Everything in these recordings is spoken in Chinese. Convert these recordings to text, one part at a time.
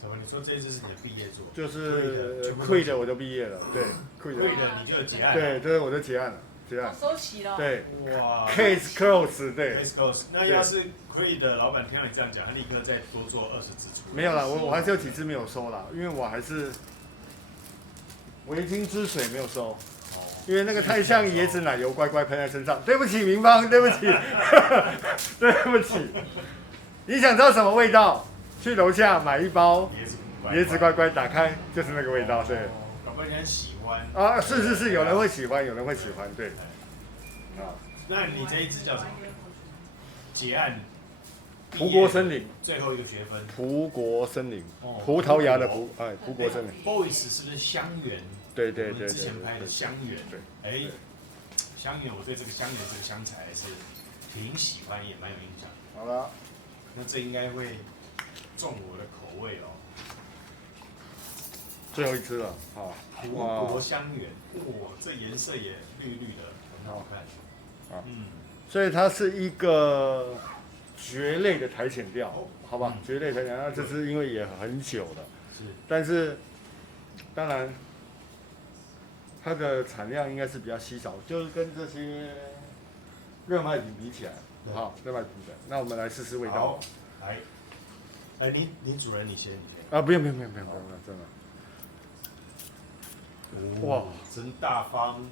什么？你说这一支是你的毕业作？就是Creed的我都毕业了，对，Creed的你就结案。对，这是我的结案了，结案。收齐了。对，哇 ，Case close， 对。Case close。那要是Creed的老板听到你这样讲，他立刻再多做20支出。没有啦，我还是有几支没有收啦，因为我还是维京之水没有收。因为那个太像椰子奶油乖乖喷在身上，对不起明芳，对不起，对不起。你想知道什么味道？去楼下买一包椰子乖乖，打开就是那个味道，对。搞不好人喜欢。啊，是，有人会喜欢，有人会喜欢，对。啊，那你这一支叫什么？结案。葡国森林。最后一个学分。葡国森林。葡萄牙的葡，葡国森林。Boys 是不是香橼？对，之前拍的香橼，对，香橼，我对这个香橼这个香材是挺喜欢，也蛮有印象。好了，那这应该会中我的口味哦。最后一支了，好。葡国香橼，哇，这颜色也绿绿的，很好看。所以它是一个蕨类的苔藓调，好吧？蕨类苔藓，那这支因为也很久了，是，但是当然。它的产量应该是比较稀少，就是跟这些热麦饼比起来，好，热麦饼的。那我们来试试味道。来，你主人你先。啊，不用，真的。哇，真大方。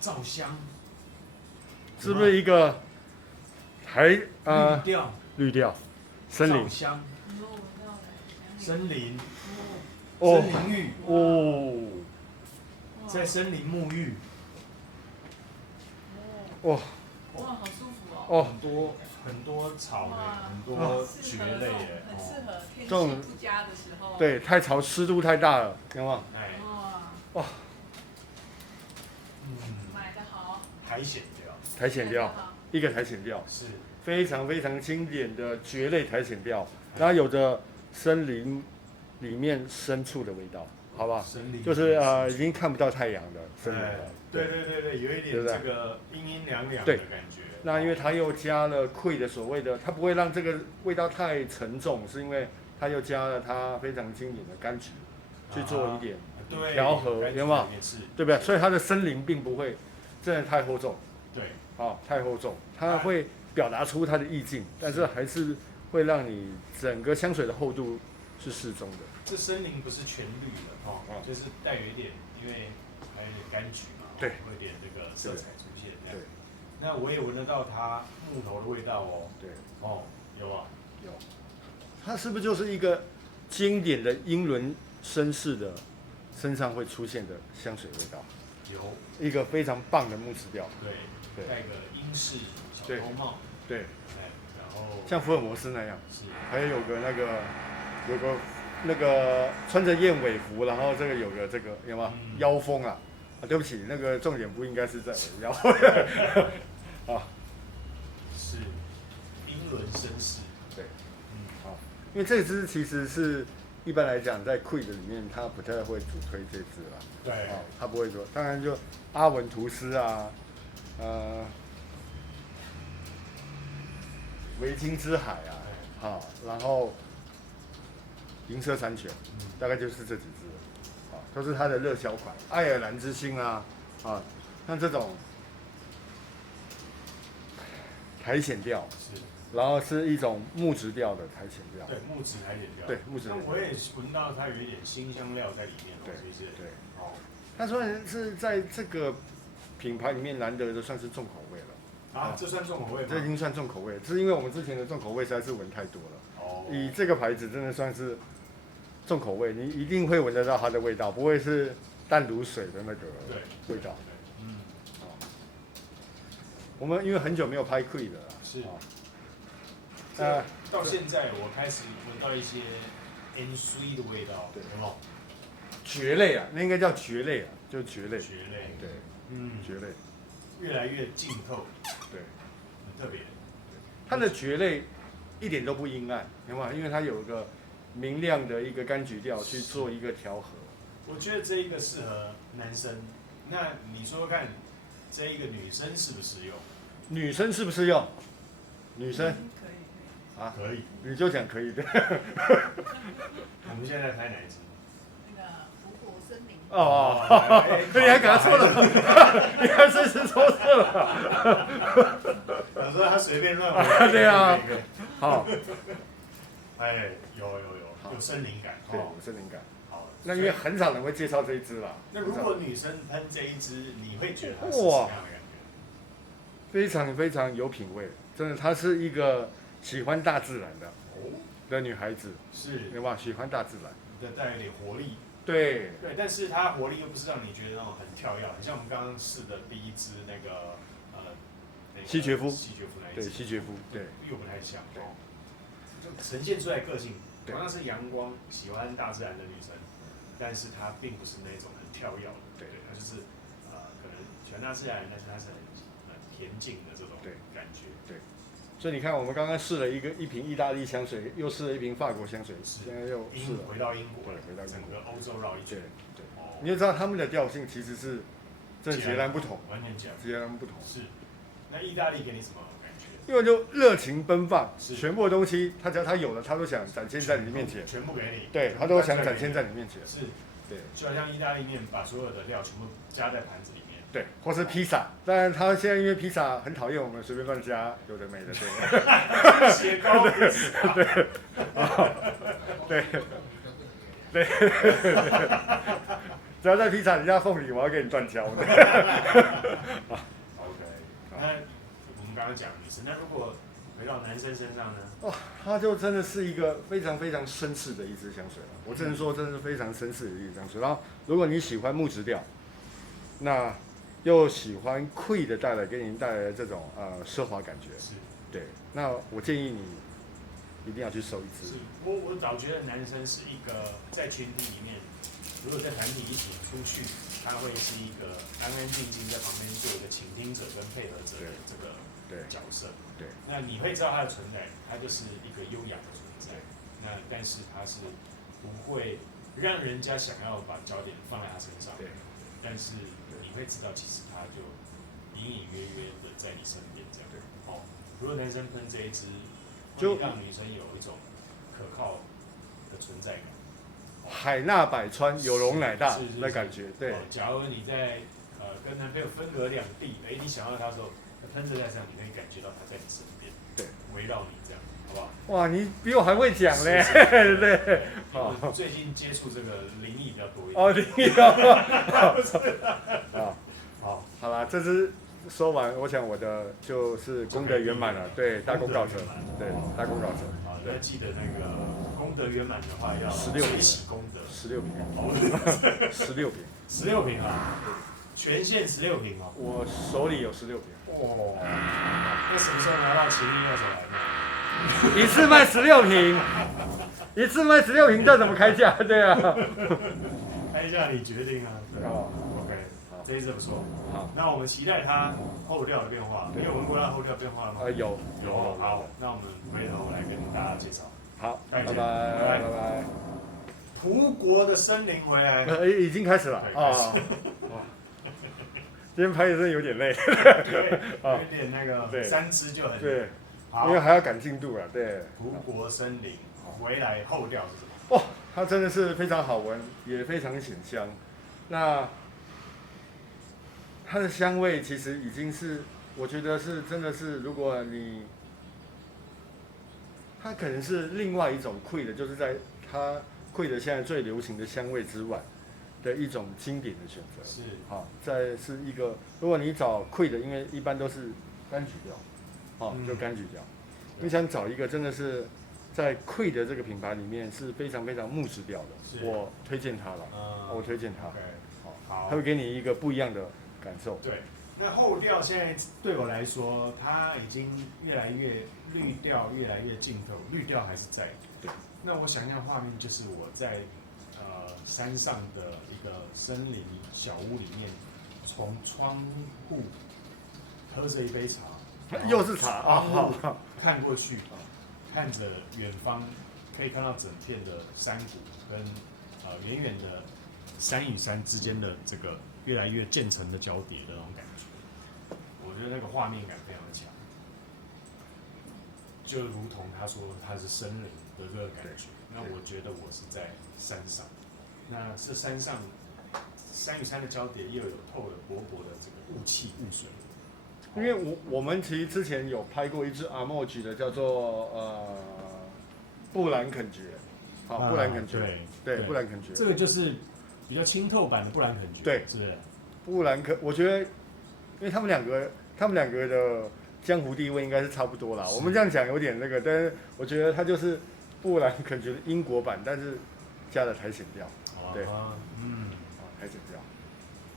皂香。是不是一个绿调，森林。皂香。森林浴哦，在森林沐浴，哇，好舒服哦。很多草莓，很多蕨类耶，很适合天气不佳的时候。对，太潮，湿度太大了，有没有？哇，买的好。苔藓调，一个苔藓调，是非常非常经典的蕨类苔藓调，然后有着森林里面深处的味道，好不好？就是已经看不到太阳的森林了。对，有一点这个阴阴凉凉的感觉。那因为它又加了Creed的所谓的，它不会让这个味道太沉重，是因为它又加了它非常经典的柑橘，去做一点调和，有没有？对不对？所以它的森林并不会真的太厚重。对，太厚重，它会表达出它的意境，但是还是会让你整个香水的厚度是适中的。这森林不是全绿的就是带有一点，因为还有点柑橘嘛，对，会有点这个色彩出现。对，那我也闻得到它木头的味道哦。对，有啊，有。它是不是就是一个经典的英伦绅士的身上会出现的香水味道？有，一个非常棒的木质调。对，戴个英式小兜帽。对，然后像福尔摩斯那样。是。还有个那个穿着燕尾服，然后这个有个这个有吗？腰封啊！对不起，那个重点不应该是在我的腰。是英伦绅士。对。因为这支其实是一般来讲在Creed里面，他不太会主推这支啦。对。他不会说，当然就阿文图斯啊，维京之海啊，然后银色山泉，大概就是这几支，都是它的热销款。爱尔兰之星啊，像这种苔藓调，然后是一种木质调的苔藓调。对，木质苔藓调。对，木质。我也闻到它有一点辛香料在里面。对，它算是在这个品牌里面难得的算是重口味了。这算重口味吗？这已经算重口味，这是因为我们之前的重口味实在是闻太多了。以这个牌子真的算是重口味，你一定会闻得到它的味道，不会是淡如水的那个味道。我们因为很久没有拍Creed了，是。到现在我开始闻到一些 NC 的味道，有没有？蕨类啊，那应该叫蕨类啊，就蕨类。蕨类，对，蕨类。越来越浸透，对，很特别。它的蕨类一点都不阴暗，有没有？因为它有一个明亮的一个柑橘调去做一个调和。我觉得这一个适合男生，那你说说看，这一个女生适不适用？女生适不适用？女生啊，可以，你就讲可以的。我们现在拍哪一支？那个福果森林。哦，你还搞错了，你还随时说错了。我说他随便乱玩。对啊，好。哎，有森林感，对，有森林感。好，那因为很少人会介绍这一支啦。那如果女生喷这一支，你会觉得它是什么样的感觉？非常非常有品味，真的，她是一个喜欢大自然的女孩子，是，对吧？喜欢大自然，带有点活力。对，但是它活力又不是让你觉得那种很跳跃，很像我们刚刚试的第一支那个西决夫那一支，对，西决夫，对，又不太像，对，就呈现出来个性，同样是阳光、喜欢大自然的女生，但是她并不是那种很跳跃的，对，她就是可能喜欢大自然，但是她是很恬静的这种感觉，对。所以你看，我们刚刚试了一瓶意大利香水，又试了一瓶法国香水，现在又试了回到英国，对，回到整个欧洲绕一圈，对，你就知道他们的调性其实是截然不同，完全截然不同。是，那意大利给你什么感觉？因为就热情奔放，是全部的东西，他只要他有了，他都想展现在你面前，全部给你，对他都想展现在你面前，是，对，就好像意大利面把所有的料全部加在盘子里面。对，或是披萨，当然他现在因为披萨很讨厌我们随便乱加有的没的，对，雪糕，对，对，只要在披萨底下凤梨，我要给你断交的。OK， 那我们刚刚讲女生，那如果回到男生身上呢？哦，它就真的是一个非常非常绅士的一支香水了。我只能说，真的是非常绅士的一支香水。然后，如果你喜欢木质调，那又喜欢Kui的给你带来的这种奢华感觉，对，那我建议你一定要去收一支。我早觉得男生是一个在群体里面，如果在团体一起出去，他会是一个安安静静在旁边做一个倾听者跟配合者的这个角色。对，那你会知道他的存在，他就是一个优雅的存在。那但是他是不会让人家想要把焦点放在他身上。对，但是你会知道，其实他就隐隐约约的在你身边这样。对，哦，如果男生喷这一支，就让女生有一种可靠的存在感。海纳百川，有容乃大的感觉。对，假如你在跟男朋友分隔两地，你想到他的时候，喷这在身上，你可以感觉到他在你身边，对，围绕你这样，好不好？哇，你比我还会讲嘞，对。我最近接触这个灵异比较多一点。哦，灵异哦。好啦，这支说完，我想我的就是功德圆满了，对，大功告成，对，大功告成。好，要记得那个功德圆满的话要16瓶功德，16瓶，16瓶，16瓶啊，全线16瓶哦。我手里有16瓶。哇，那什么时候拿到情侣要手来呢？一次卖16瓶，一次卖16瓶，这怎么开价？对啊，开价你决定啊。哦 ，OK， 好，这一支不错。好，那我们期待它后调的变化。你有闻过它后调变化了吗？有。好，那我们回头来跟大家介绍。好，拜拜。葡国的森林回来。已经开始了啊。今天拍的真的有点累。有点那个3支就很累。因为还要赶进度啊，对。葡国森林回来后调是什么？哇，它真的是非常好闻，也非常显香。那它的香味其实已经是，我觉得是真的是，如果你，它可能是另外一种Kui的，就是在它Kui的现在最流行的香味之外的一种经典的选择。是。好，再是一个，如果你找Kui的，因为一般都是柑橘调。就柑橘调。你想找一个真的是在Kui的这个品牌里面是非常非常木质调的，我推荐它了。我推荐它。好，它会给你一个不一样的感受。对，那后调现在对我来说，它已经越来越绿调，越来越浸透，绿调还是在。对。那我想象画面就是我在山上的一个森林小屋里面，从窗户喝着一杯茶。又是茶啊！看过去，看着远方，可以看到整片的山谷跟远远的山与山之间的这个越来越渐层的交叠的那种感觉，我觉得那个画面感非常的强。就如同他说他是森林的这个感觉。那我觉得我是在山上，那是山上山与山的交叠，又有透了薄薄的这个雾气雾水。因为我们其实之前有拍过一支阿莫吉的，叫做布兰肯爵，好，布兰肯爵，对，布兰肯爵，这个就是比较清透版的布兰肯爵，对，是不是？布兰肯，我觉得，因为他们两个的江湖地位应该是差不多啦。我们这样讲有点那个，但是我觉得它就是布兰肯爵的英国版，但是加了苔藓调，对，苔藓调，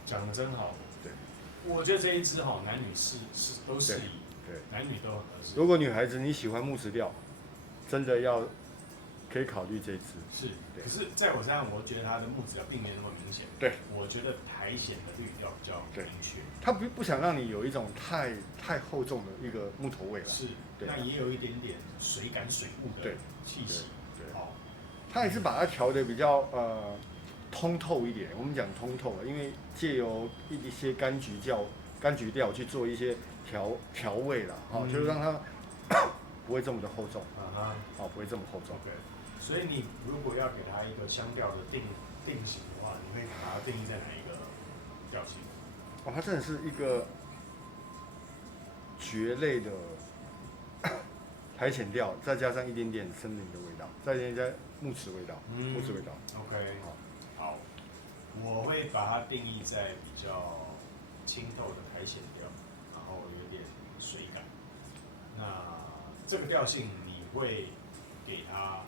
讲得真好。对，我觉得这一支男女都适宜，对，男女都很合适。如果女孩子你喜欢木质调，真的可以考虑这支。是，可是在我身上，我觉得它的木质调并没有那么明显。对，我觉得苔藓的绿调比较明确。它不想让你有一种太厚重的一个木头味了。是，那也有一点点水感水雾的气息。对，它也是把它调的比较通透一点。我们讲通透了，因为借由一些柑橘调去做一些调味啦，就是让它不会这么的厚重。不会这么厚重。对，所以你如果要给它一个香调的定型的话，你会把它定义在哪一个调性？它真的是一个蕨类的苔藓调，再加上一点点森林的味道，再加上木质味道，OK， 好，我会把它定义在比较清透的苔藓调，然后有点水感。那这个调性你会给它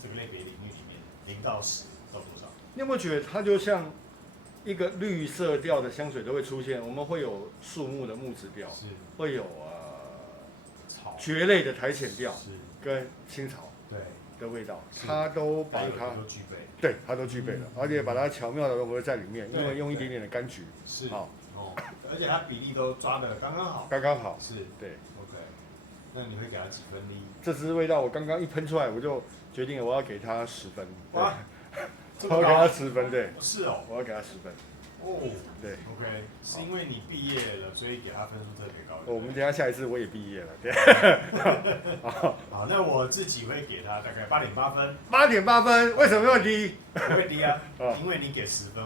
这个类别领域里面0到10到多少？你有没有觉得它就像一个绿色调的香水都会出现？我们会有树木的木质调，会有蕨类的苔藓调，跟青草的味道，它都把它都具备，对，它都具备了，而且把它巧妙的融合在里面，因为用一点点的柑橘，是而且它比例都抓的刚刚好，是对 ，OK。那你会给它几分呢？这支味道我刚刚一喷出来，我就决定了我要给它10分。哇，我要给它10分，对。是哦。我要给它10分。对。OK， 是因为你毕业了，所以给他分数特别高。我们等一下下一次我也毕业了，对。好，那我自己会给他大概8.8分。8.8分，为什么要低？不会低啊，因为你给10分。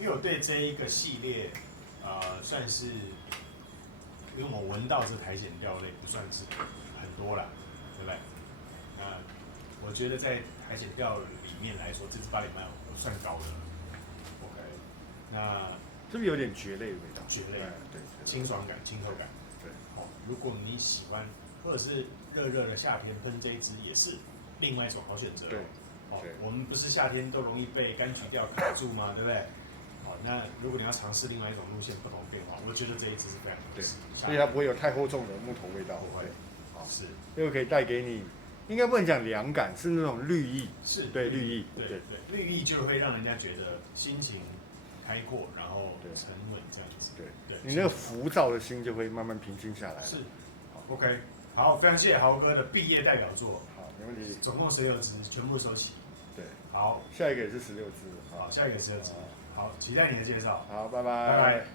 因为我对这一个系列，算是。因为我闻到这苔藓调类不算是很多啦，对不对？那我觉得在苔藓调里面来说，这支8.8算高的。OK， 那是不是有点蕨类的味道？蕨类，对，清爽感、清透感。对，如果你喜欢，或者是热的夏天喷这一支，也是另外一种好选择。对，我们不是夏天都容易被柑橘调卡住吗？对不对？那如果你要尝试另外一种路线、不同的变化，我觉得这一支是非常合适，所以它不会有太厚重的木头味道，不会，是，又可以带给你，应该不能讲凉感，是那种绿意，是，对，绿意，对，绿意就会让人家觉得心情开阔，然后沉稳这样子，对，你那个浮躁的心就会慢慢平静下来。是 ，OK， 好，非常谢谢豪哥的毕业代表作，好，没问题，总共16支，全部收齐，对，好，下一个也是16支，好，下一个16支。好，期待你的介绍。好，拜拜。拜拜。